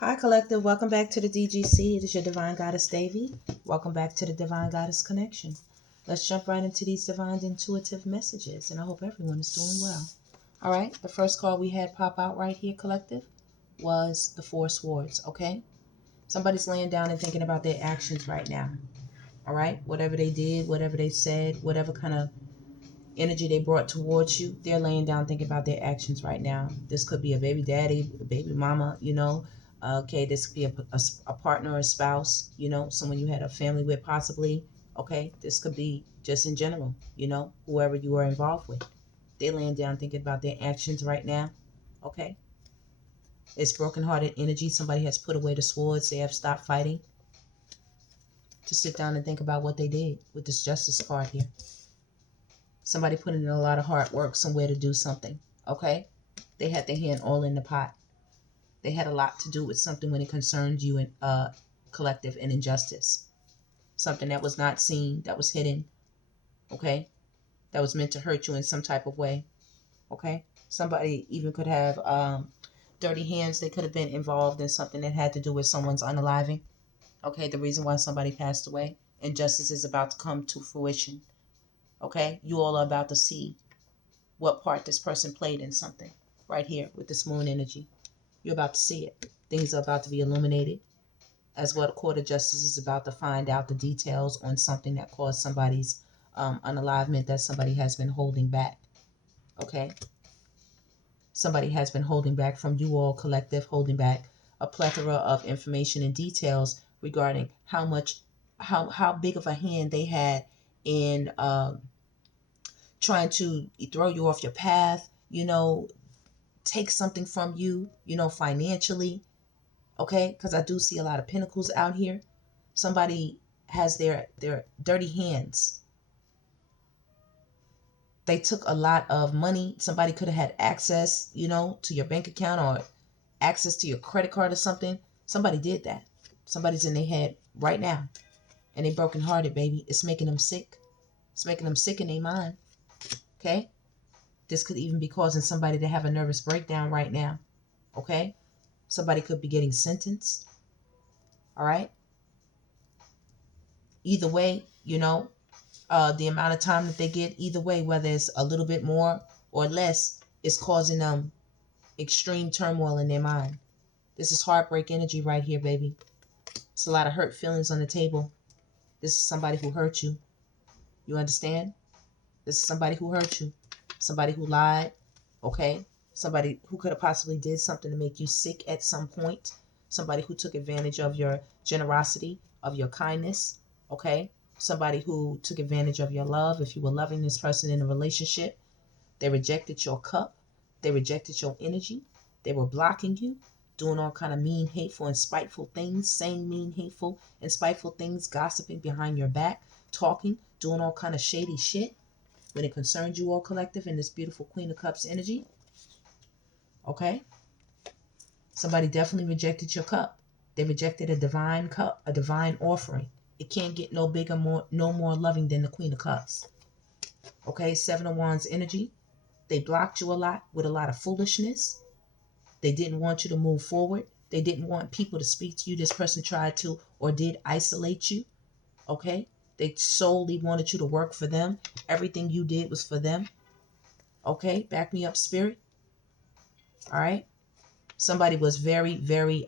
Hi, Collective. Welcome back to the DGC. It is your Divine Goddess, Devi. Welcome back to the Divine Goddess Connection. Let's jump right into these divine intuitive messages, and I hope everyone is doing well. All right, the first card we had pop out right here, Collective, was the Four Swords, okay? Somebody's laying down and thinking about their actions right now, all right? Whatever they did, whatever they said, whatever kind of energy they brought towards you, they're laying down thinking about their actions right now. This could be a baby daddy, a baby mama, okay, this could be a partner or a spouse, someone you had a family with possibly. Okay, this could be just in general, whoever you are involved with. They're laying down thinking about their actions right now. Okay, it's brokenhearted energy. Somebody has put away the swords. They have stopped fighting to sit down and think about what they did with this justice card here. Somebody put in a lot of hard work somewhere to do something. Okay, they had their hand all in the pot. They had a lot to do with something when it concerned you and collective and injustice. Something that was not seen, that was hidden, okay? That was meant to hurt you in some type of way, okay? Somebody even could have dirty hands. They could have been involved in something that had to do with someone's unaliving, okay? The reason why somebody passed away. Injustice is about to come to fruition, okay? You all are about to see what part this person played in something right here with this moon energy. You're about to see it. Things are about to be illuminated. As what a court of justice is about to find out the details on something that caused somebody's unalivement that somebody has been holding back. Okay? Somebody has been holding back from you all, collective, holding back a plethora of information and details regarding how big of a hand they had in trying to throw you off your path, take something from you, financially. Okay, because I do see a lot of pentacles out here. Somebody has their dirty hands. They took a lot of money. Somebody could have had access, to your bank account or access to your credit card or something. Somebody did that. Somebody's in their head right now. And they brokenhearted, baby. It's making them sick. It's making them sick in their mind. Okay? This could even be causing somebody to have a nervous breakdown right now. Okay? Somebody could be getting sentenced. All right? Either way, the amount of time that they get, either way, whether it's a little bit more or less, is causing them extreme turmoil in their mind. This is heartbreak energy right here, baby. It's a lot of hurt feelings on the table. This is somebody who hurt you. You understand? This is somebody who hurt you. Somebody who lied. Okay? Somebody who could have possibly did something to make you sick at some point. Somebody who took advantage of your generosity, of your kindness. Okay? Somebody who took advantage of your love. If you were loving this person in a relationship, they rejected your cup. They rejected your energy. They were blocking you, doing all kind of mean, hateful, and spiteful things, saying mean, hateful, and spiteful things, gossiping behind your back, talking, doing all kind of shady shit when it concerns you all, collective, in this beautiful Queen of Cups energy. Okay? Somebody definitely rejected your cup. They rejected a divine cup, a divine offering. It can't get no bigger, no more loving than the Queen of Cups. Okay, Seven of Wands energy. They blocked you a lot with a lot of foolishness. They didn't want you to move forward. They didn't want people to speak to you. This person tried to or did isolate you. Okay? They solely wanted you to work for them. Everything you did was for them. Okay? Back me up, spirit. All right? Somebody was very, very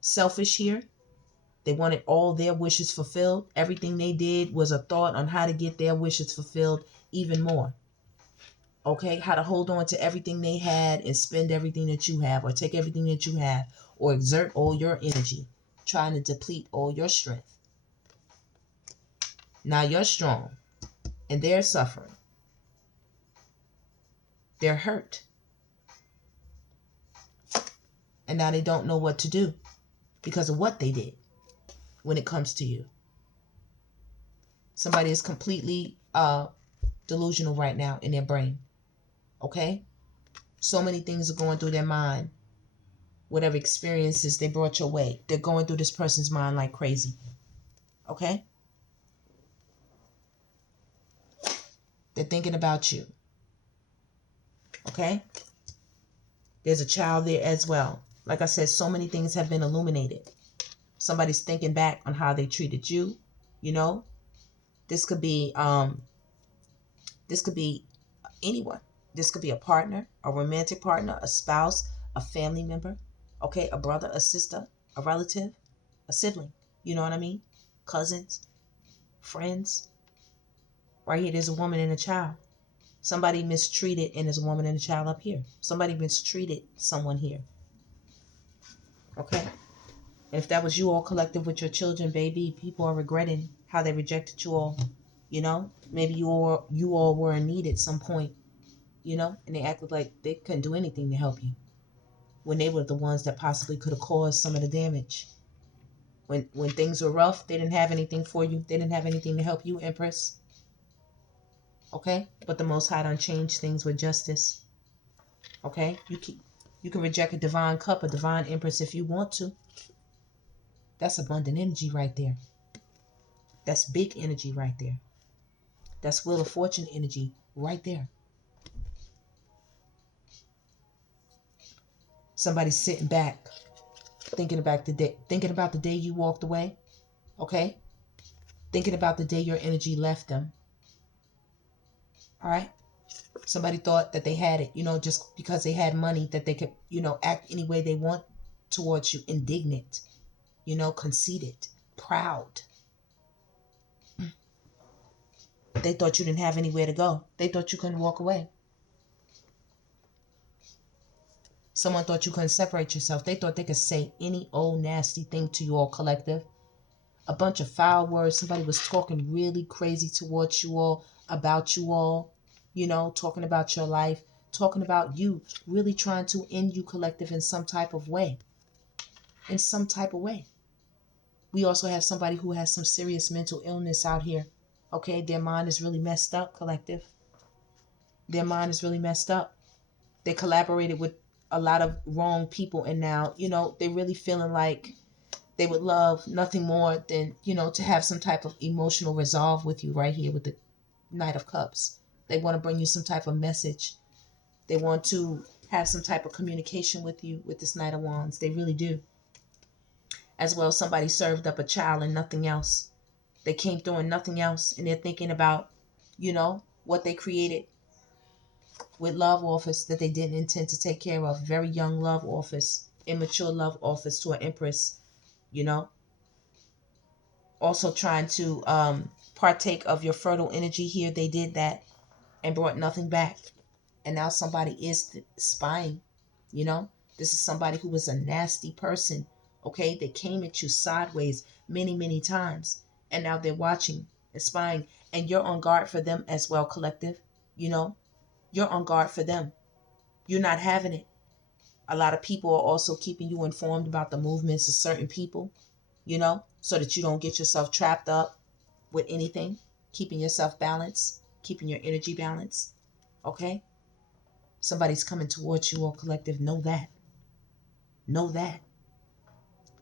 selfish here. They wanted all their wishes fulfilled. Everything they did was a thought on how to get their wishes fulfilled even more. Okay, how to hold on to everything they had and spend everything that you have, or take everything that you have, or exert all your energy, trying to deplete all your strength. Now you're strong and they're suffering. They're hurt. And now they don't know what to do because of what they did when it comes to you. Somebody is completely delusional right now in their brain. Okay? So many things are going through their mind. Whatever experiences they brought your way, they're going through this person's mind like crazy. Okay? They're thinking about you. Okay? There's a child there as well. Like I said, so many things have been illuminated. Somebody's thinking back on how they treated you. You know, this could be anyone. This could be a partner, a romantic partner, a spouse, a family member, okay, a brother, a sister, a relative, a sibling. You know what I mean? Cousins, friends. Right here, there's a woman and a child. Somebody mistreated, and there's a woman and a child up here. Somebody mistreated someone here. Okay? And if that was you all collective with your children, baby, people are regretting how they rejected you all. You know? Maybe you all were in need at some point, you know, and they acted like they couldn't do anything to help you when they were the ones that possibly could have caused some of the damage. When things were rough, they didn't have anything for you. They didn't have anything to help you, Empress. Okay? But the Most High done changed things with justice. Okay? You can reject a divine cup, a divine Empress if you want to. That's abundant energy right there. That's big energy right there. That's Wheel of Fortune energy right there. Somebody's sitting back, thinking about the day you walked away. Okay? Thinking about the day your energy left them. All right? Somebody thought that they had it, you know, just because they had money, that they could, you know, act any way they want towards you. Indignant, you know, conceited, proud. They thought you didn't have anywhere to go. They thought you couldn't walk away. Someone thought you couldn't separate yourself. They thought they could say any old nasty thing to you all collective. A bunch of foul words. Somebody was talking really crazy towards you all, about you all, you know, talking about your life, talking about you, really trying to end you collective in some type of way. In some type of way. We also have somebody who has some serious mental illness out here. Okay, their mind is really messed up, collective. Their mind is really messed up. They collaborated with a lot of wrong people, and now, you know, they're really feeling like they would love nothing more than, you know, to have some type of emotional resolve with you right here with the Knight of Cups. They want to bring you some type of message. They want to have some type of communication with you with this Knight of Wands. They really do. As well, somebody served up a child and nothing else. They came through and nothing else, and they're thinking about, you know, what they created with love office that they didn't intend to take care of. Very young love office, immature love office to an Empress, you know. Also trying to partake of your fertile energy here. They did that and brought nothing back. And now somebody is spying, you know. This is somebody who was a nasty person, okay? They came at you sideways many, many times. And now they're watching and spying. And you're on guard for them as well, collective. You know, you're on guard for them. You're not having it. A lot of people are also keeping you informed about the movements of certain people, you know, so that you don't get yourself trapped up with anything. Keeping yourself balanced, keeping your energy balanced, okay? Somebody's coming towards you, all collective. Know that. Know that.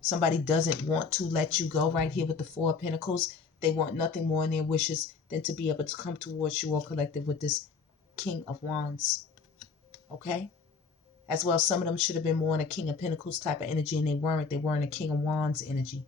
Somebody doesn't want to let you go right here with the Four of Pentacles. They want nothing more in their wishes than to be able to come towards you, all collective, with this King of Wands. Okay? As well, some of them should have been more in a King of Pentacles type of energy, and they weren't. They were in a King of Wands energy.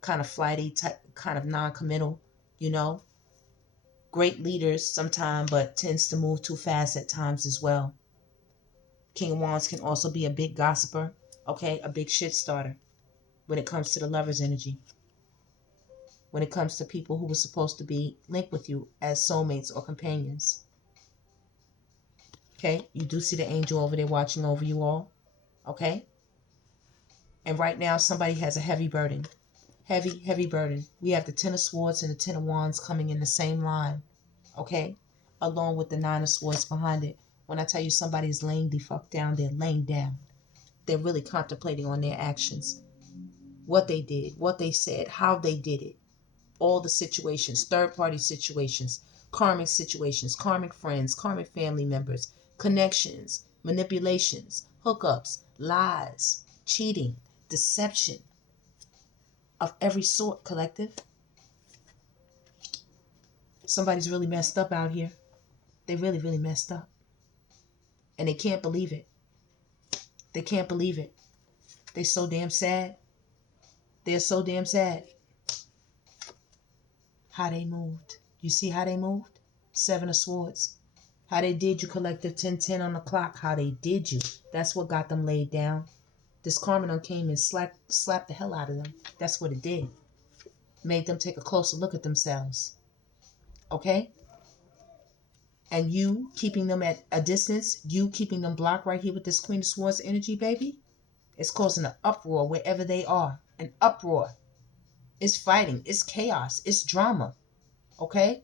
Kind of flighty, type, kind of non-committal, you know? Great leaders sometimes, but tends to move too fast at times as well. King of Wands can also be a big gossiper, okay? A big shit starter when it comes to the lover's energy. When it comes to people who were supposed to be linked with you as soulmates or companions. Okay? You do see the angel over there watching over you all. Okay? And right now, somebody has a heavy burden. Heavy, heavy burden. We have the Ten of Swords and the Ten of Wands coming in the same line. Okay? Along with the Nine of Swords behind it. When I tell you somebody's laying the fuck down, they're laying down. They're really contemplating on their actions. What they did, what they said, how they did it. All the situations, third-party situations, karmic situations, karmic friends, karmic family members, connections, manipulations, hookups, lies, cheating, deception of every sort, collective. Somebody's really messed up out here. They really messed up. And they can't believe it. They can't believe it. They so damn sad. They're so damn sad. How they moved. You see how they moved? 7 of Swords. How they did you, collective. 10-10 on the clock. How they did you. That's what got them laid down. This karma done came and slapped the hell out of them. That's what it did. Made them take a closer look at themselves. Okay? And you keeping them at a distance, you keeping them blocked right here with this Queen of Swords energy, baby, it's causing an uproar wherever they are. An uproar. It's fighting. It's chaos. It's drama. Okay?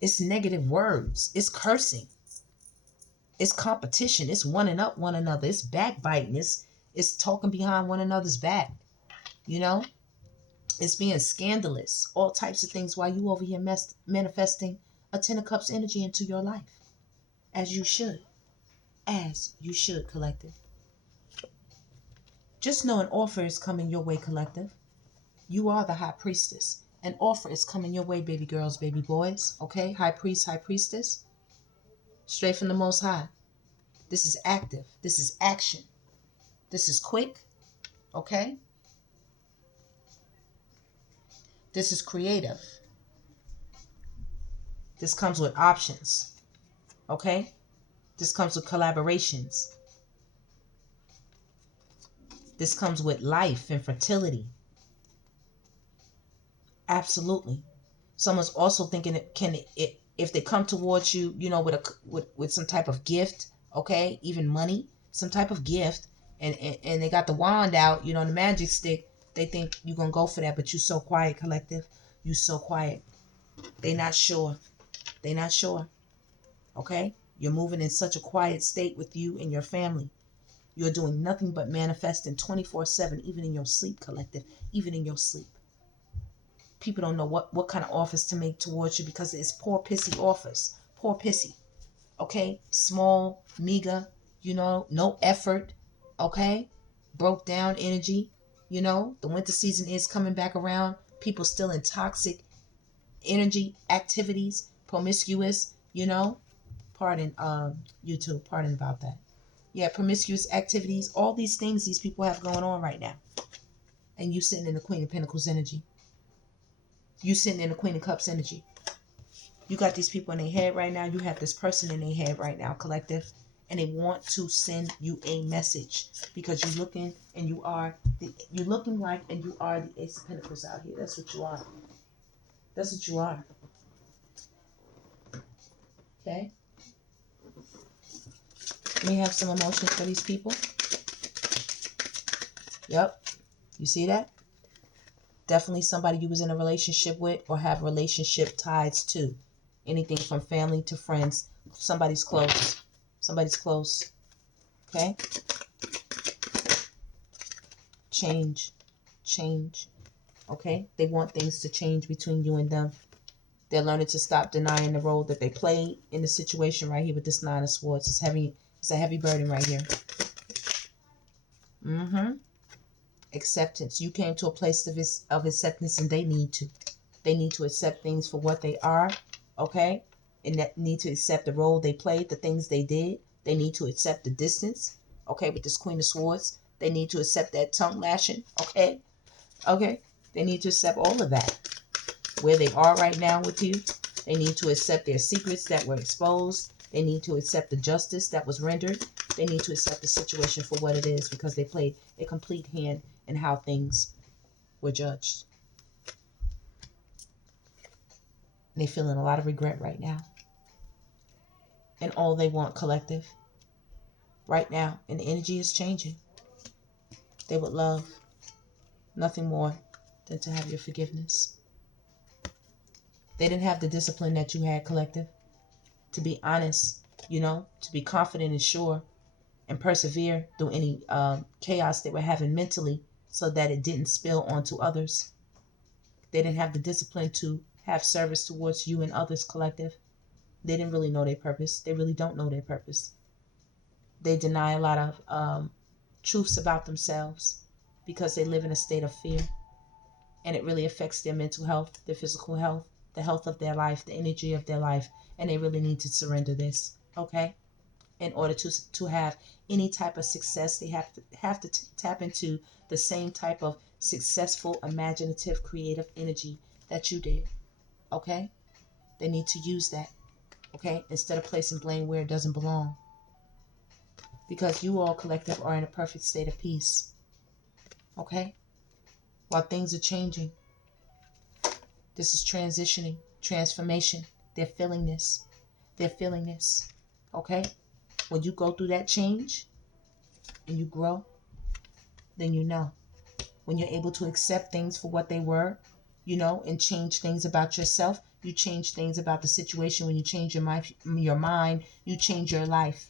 It's negative words. It's cursing. It's competition. It's one-ing up one another. It's backbiting. It's talking behind one another's back. You know? It's being scandalous. All types of things while you over here manifesting a 10 of Cups energy into your life. As you should. As you should, collective. Just know an offer is coming your way, collective. You are the High Priestess. An offer is coming your way, baby girls, baby boys. Okay? High Priest, High Priestess. Straight from the Most High. This is active. This is action. This is quick. Okay? This is creative. This comes with options. Okay? This comes with collaborations. This comes with life and fertility. Absolutely. Someone's also thinking if they come towards you, you know, with some type of gift, okay, even money, some type of gift, and they got the wand out, you know, the magic stick, they think you're gonna go for that, but you so quiet, collective. You so quiet. They not sure. They not sure. Okay? You're moving in such a quiet state with you and your family. You're doing nothing but manifesting 24/7, even in your sleep, collective, even in your sleep. People don't know what kind of offers to make towards you because it's poor pissy offers. Poor pissy. Okay? Small, meager, you know, no effort. Okay? Broke down energy. You know, the winter season is coming back around. People still in toxic energy activities, promiscuous, you know. Pardon, YouTube, pardon about that. Yeah, promiscuous activities, all these things these people have going on right now. And you sitting in the Queen of Pentacles energy. You sitting in the Queen of Cups energy. You got these people in their head right now. You have this person in their head right now, collective. And they want to send you a message. Because you're looking and you are, you're looking like and you are the Ace of Pentacles out here. That's what you are. That's what you are. Okay? Let me have some emotions for these people. Yep. You see that? Definitely somebody you was in a relationship with or have relationship ties to. Anything from family to friends. Somebody's close. Somebody's close. Okay? Change. Change. Okay? They want things to change between you and them. They're learning to stop denying the role that they play in the situation right here with this Nine of Swords. It's heavy. It's a heavy burden right here. Acceptance. You came to a place of acceptance and they need to. They need to accept things for what they are. Okay? And that need to accept the role they played, the things they did. They need to accept the distance. Okay? With this Queen of Swords. They need to accept that tongue lashing. Okay? Okay? They need to accept all of that. Where they are right now with you. They need to accept their secrets that were exposed. They need to accept the justice that was rendered. They need to accept the situation for what it is because they played a complete hand in how things were judged. They're feeling a lot of regret right now. And all they want, collective, right now, and the energy is changing. They would love nothing more than to have your forgiveness. They didn't have the discipline that you had, collective. To be honest, you know, to be confident and sure and persevere through any chaos they were having mentally so that it didn't spill onto others. They didn't have the discipline to have service towards you and others, collective. They didn't really know their purpose. They really don't know their purpose. They deny a lot of truths about themselves because they live in a state of fear. And it really affects their mental health, their physical health, the health of their life, the energy of their life. And they really need to surrender this, okay? In order to have any type of success, they have to tap into the same type of successful, imaginative, creative energy that you did. Okay? They need to use that. Okay? Instead of placing blame where it doesn't belong. Because you all collective are in a perfect state of peace. Okay? While things are changing. This is transitioning, transformation. They're feeling this. They're feeling this. Okay? When you go through that change and you grow, then you know. When you're able to accept things for what they were, you know, and change things about yourself, you change things about the situation. When you change your mind, you change your life.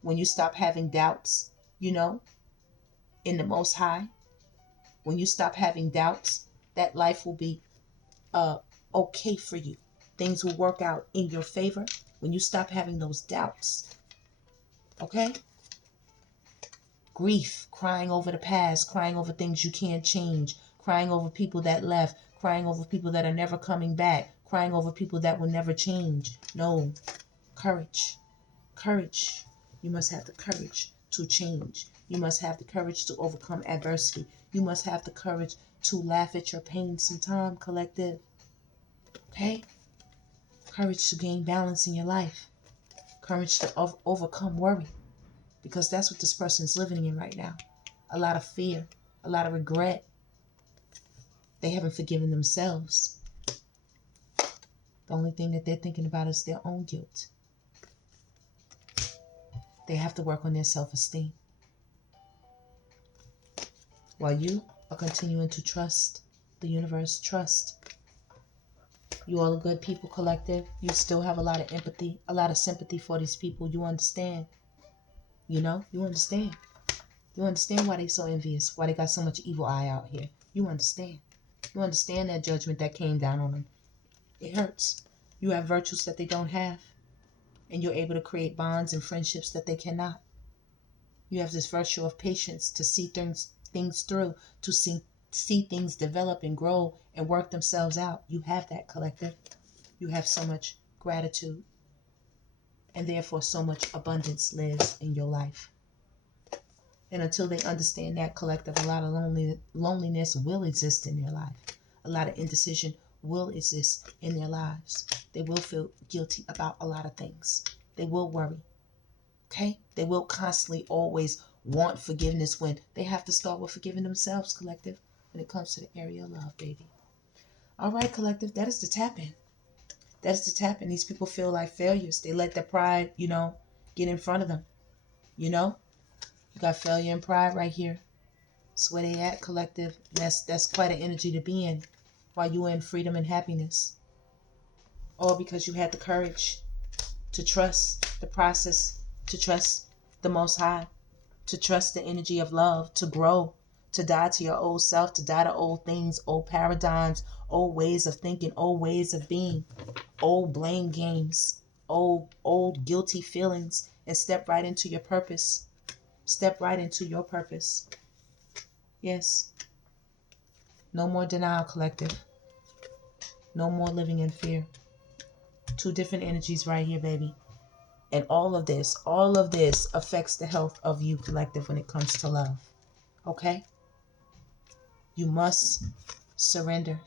When you stop having doubts, you know, in the Most High, when you stop having doubts, that life will be okay for you. Things will work out in your favor when you stop having those doubts. Okay? Grief, crying over the past, crying over things you can't change, crying over people that left, crying over people that are never coming back, crying over people that will never change. No. Courage. Courage. You must have the courage to change. You must have the courage to overcome adversity. You must have the courage to laugh at your pain sometime, collective. Okay? Courage to gain balance in your life. Courage to overcome worry. Because that's what this person is living in right now. A lot of fear. A lot of regret. They haven't forgiven themselves. The only thing that they're thinking about is their own guilt. They have to work on their self-esteem. While you are continuing to trust the universe, trust. You all are good people, collective. You still have a lot of empathy, a lot of sympathy for these people. You understand. You know, you understand. You understand why they're so envious, why they got so much evil eye out here. You understand. You understand that judgment that came down on them. It hurts. You have virtues that they don't have. And you're able to create bonds and friendships that they cannot. You have this virtue of patience to see things through, to see things develop and grow and work themselves out. You have that, collective. You have so much gratitude. And therefore so much abundance lives in your life. And until they understand that, collective, a lot of loneliness will exist in their life. A lot of indecision will exist in their lives. They will feel guilty about a lot of things. They will worry. Okay? They will constantly always want forgiveness when they have to start with forgiving themselves, collective, when it comes to the area of love, baby. All right, collective, that is the tap-in. That is the tap-in. These people feel like failures. They let their pride, you know, get in front of them. You know? You got failure and pride right here. That's where they at, collective. That's quite an energy to be in while you're in freedom and happiness. All because you had the courage to trust the process, to trust the Most High, to trust the energy of love, to grow, to die to your old self, to die to old things, old paradigms, old ways of thinking, old ways of being, old blame games, old guilty feelings, and step right into your purpose. Step right into your purpose. Yes. No more denial, collective. No more living in fear. Two different energies right here, baby. And all of this affects the health of you, collective, when it comes to love. Okay? You must surrender.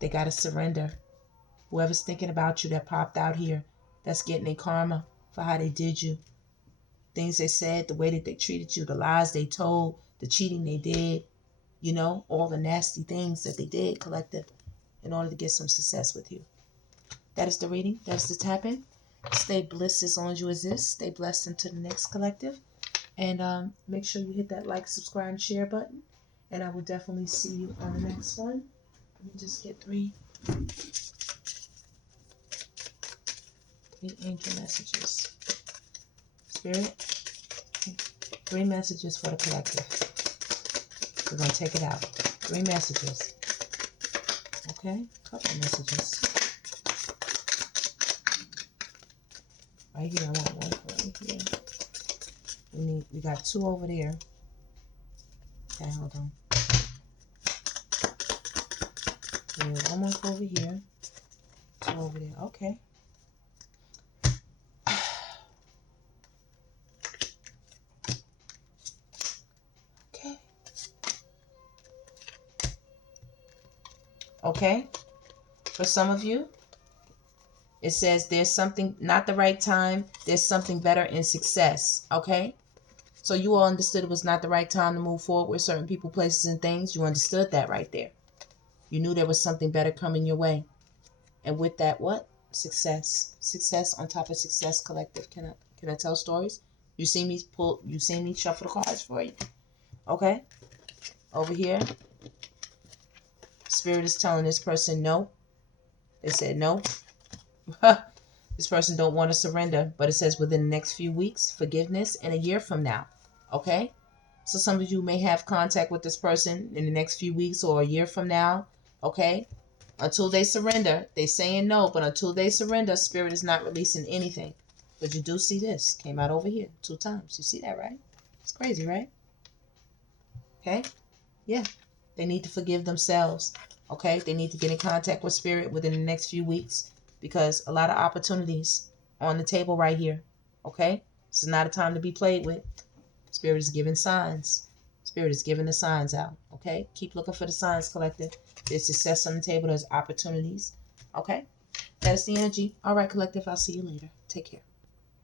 They got to surrender. Whoever's thinking about you that popped out here, that's getting their karma for how they did you. Things they said, the way that they treated you, the lies they told, the cheating they did, you know, all the nasty things that they did, collective, in order to get some success with you. That is the reading. That is the tap-in. Stay blissed as long as you exist. Stay blessed until the next, collective. And make sure you hit that like, subscribe, and share button. And I will definitely see you on the next one. Let me just get three angel messages. Spirit, 3 messages for the collective. We're going to take it out. 3 messages. Okay? Couple messages. Right here, I want one right here. We got 2 over there. Okay, hold on. Yeah, 1 more over here. 2 over there. Okay. Okay? For some of you, it says there's something, not the right time. There's something better in success. Okay? So you all understood it was not the right time to move forward with certain people, places, and things. You understood that right there. You knew there was something better coming your way. And with that, what? Success. Success on top of success, collective. Can I tell stories? You see me shuffle the cards for you. Okay? Over here, Spirit is telling this person no. They said no. This person don't want to surrender, but it says within the next few weeks, forgiveness, and a year from now. Okay? So some of you may have contact with this person in the next few weeks or a year from now. Okay? Until they surrender, they saying no, but until they surrender, Spirit is not releasing anything. But you do see this. Came out over here 2 times. You see that, right? It's crazy, right? Okay? Yeah. They need to forgive themselves. Okay? They need to get in contact with Spirit within the next few weeks because a lot of opportunities on the table right here. Okay? This is not a time to be played with. Spirit is giving signs. Spirit is giving the signs out. Okay? Keep looking for the signs, collective. There's success on the table. There's opportunities. Okay? That is the energy. All right, collective. I'll see you later. Take care.